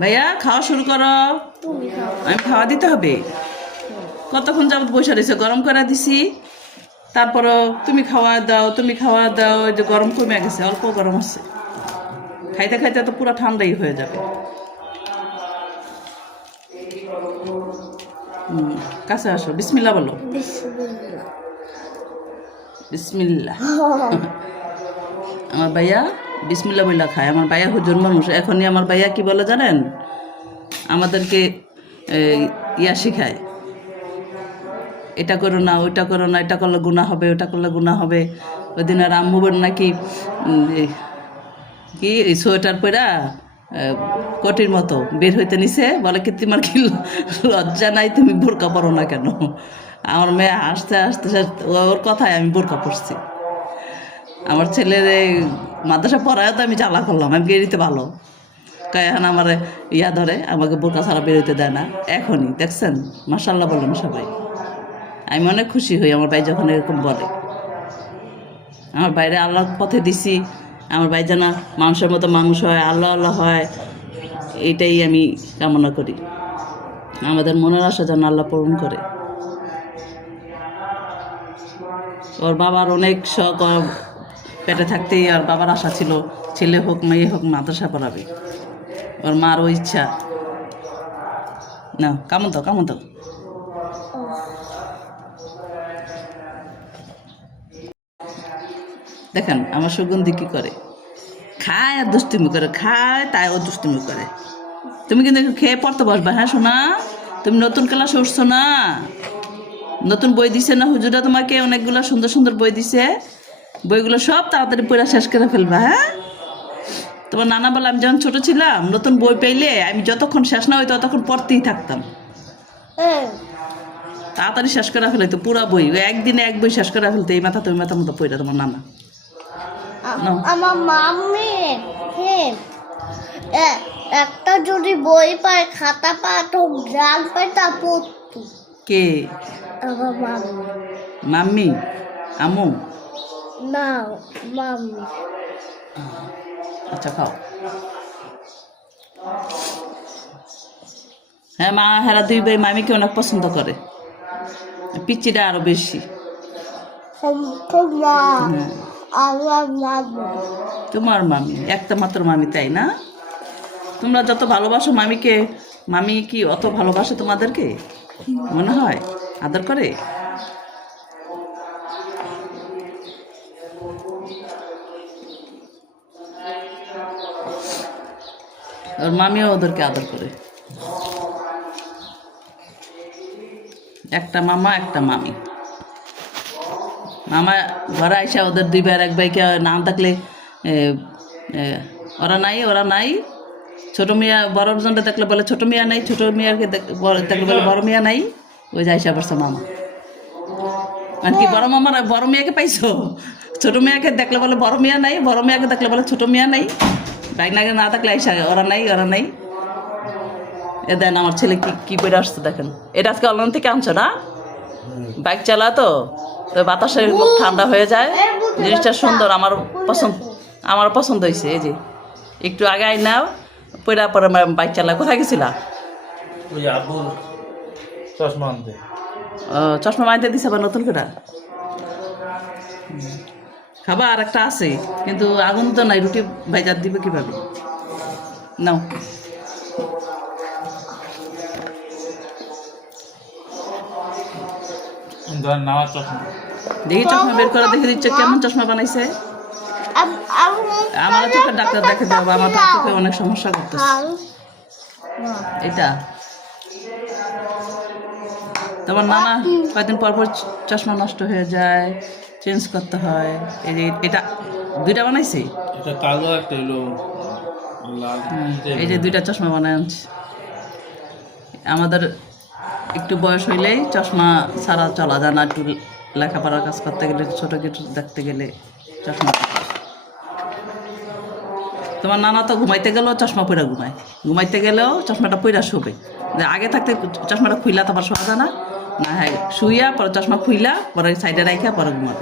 ভাইয়া খাওয়া শুরু করো। আমি খাওয়া দিতে হবে? কতক্ষণ যাবত বসে রয়েছে? গরম করা দিছি। তারপরও তুমি খাওয়া দাও তুমি খাওয়া দাও। এই যে গরম কমে গেছে অল্প গরম আছে। খাইতে খাইতে তো পুরো ঠান্ডাই হয়ে যাবে। কাছে আসো। বিসমিল্লা বলো। বিসমিল্লা আমার ভাইয়া বিসমিল্লা বইলা খায়। আমার ভাইয়া হুজুর মানুষ। এখনই আমার ভাইয়া কি বলে জানেন? আমাদেরকে ইয়া শিখায়। এটা করো না, ওইটা করো না, এটা করলে গুণা হবে ওটা করলে গুণা হবে। ওই দিন আর আম্মু নাকি কি সোয়েটার পরা কটির মতো বের হইতে নিছে। বলে কি, তোমার কি লজ্জা নাই? তুমি বোরকা পরো না কেন? আমার মেয়ে হাসতে হাসতে, ওর কথায় আমি বোরকা পরছি। আমার ছেলের মাদ্রাসা পড়ায় তো আমি জ্বালা করলাম, আমি বেরিতে ভালো। কয়, এখন আমার ইয়া ধরে, আমাকে বোরকা ছাড়া বেরোতে দেয় না, এখনই, দেখছেন? মাসাল্লাহ বললাম সবাই। আমি অনেক খুশি হই, আমার ভাই যখন এরকম বলে। আমার বাইরে আল্লাহর পথে দিছি, আমার ভাই যেন মানুষের মতো মানুষ হয়, আল্লাহ আল্লাহ হয়, এটাই আমি কামনা করি। আমাদের মনের আশা যেন আল্লাহ পূরণ করে। ওর বাবার অনেক শখ পেটে থাকতেই আর বাবার আশা ছিল, ছেলে হোক, মেয়ে হোক, মাদ্রাসা পড়াবে। ওর মারও ইচ্ছা। না কেমন তো কেমন তো দেখেন, আমার সুগন্ধি কি করে? খায় আর দুষ্টুমি করে, খায়, তাই ও দুষ্টুমি করে। তুমি কিন্তু খেয়ে পড়তে বসবা হ্যাঁ শোনা তুমি নতুন ক্লাসে উঠছো না? নতুন বই দিছে না হুজুরা তোমাকে? অনেকগুলো সুন্দর সুন্দর বই দিছে। বইগুলো সব তাড়াতাড়ি পড়া শেষ করে ফেলবা হ্যাঁ? তোমার নানা বলে আমি যখন ছোট ছিলাম নতুন বই পেলে আমি যতক্ষণ শেষ না হই ততক্ষণ পড়তেই থাকতাম। হ্যাঁ। তাড়াতাড়ি শেষ করে তো পুরা বই। একদিনে এক বই শেষ করে ফেলতে এই মাথা তুমি মাথা মতো পড়া তোমার নানা। আমার মাম্মি হ্যাঁ একটা যদি বই পায় খাতা পায় তো গ্রাম পায় তা পড়তো। কে? আমার মাম্মি মাম্মি আমু না মাম্মি। আচ্ছা খাও। হ্যাঁ মা হেরা দুই ভাই মামিকে অনেক পছন্দ করে। পিচিটা আরও বেশি। হ্যাঁ। তোমার মামি একটা মাত্র মামি তাই না? তোমরা যত ভালোবাসো মামিকে মামি কি অত ভালোবাসে তোমাদেরকে? মনে হয়? আদর করে? ওর মামিও ওদেরকে আদর করে। একটা মামা, একটা মামি। মামা ঘরে আইসা ওদের দুই ভাইয়ের এক ভাইকে নাম থাকলে ওরা নাই ওরা নাই। ছোট মিয়া বড় জনটা দেখলে বলে ছোট মিয়া নাই, ছোট মিয়াকে দেখলে বলে বড় মিয়া নাই। ওই যে পড়ছে মামা। মানে কি বড় মামার বড় মিয়াকে পাইছো? ছোট মিয়াকে দেখলে বলে বড় মিয়া নাই, বড় মিয়াকে দেখলে বলে ছোট মিয়া নাই। বাইক নাগে না থাকলে আইসা ওরা নাই ওরা নাই। এ দেন আমার ছেলে কি কি করে আসছে দেখেন। এটা আজকে অনলাইন থেকে আনছো না? বাইক চালা তো তো বাতাসে খুব ঠান্ডা হয়ে যায়। জিনিসটা সুন্দর আমার পছন্দ আমার পছন্দ হয়েছে এই যে। একটু আগে আই নাও পয়লা পরে বাইক চালা কোথায় গেছিলা? চশমা আনতে। ও, চশমা মাইতে দিছে আবার নতুন করে। খাবার আর একটা আছে কিন্তু আগুন তো নাই রুটি ভাইজার দিবে কীভাবে? নাও। দেখি চশমা বের করে দেখে দিচ্ছে কেমন চশমা বানাইছে। আমার চোখে ডাক্তার দেখে দেবো আমার চোখে অনেক সমস্যা করতেছে। এটা। তোমার নানা কয়েকদিন পর পর চশমা নষ্ট হয়ে যায়। চেঞ্জ করতে হয়। এই যে এটা দুইটা বানাইছি? এটা কালো একটা লাল এই যে দুইটা চশমা বানায় আনছি। আমাদের একটু বয়স হইলেই চশমা ছাড়া চলা যায় না। একটু লেখাপড়ার কাজ করতে গেলে ছোটো কিছু দেখতে গেলে চশমা তোমার নানা তো ঘুমাইতে গেলেও চশমা পইরা ঘুমায়। ঘুমাইতে গেলেও চশমাটা পইরা শোবে। যে আগে থাকতে চশমাটা খুইলা তোমার শোয়া যায় না। না হয় শুইয়া পরে চশমা খুইলা পরে সাইডে রাখিয়া পরে বন্ধ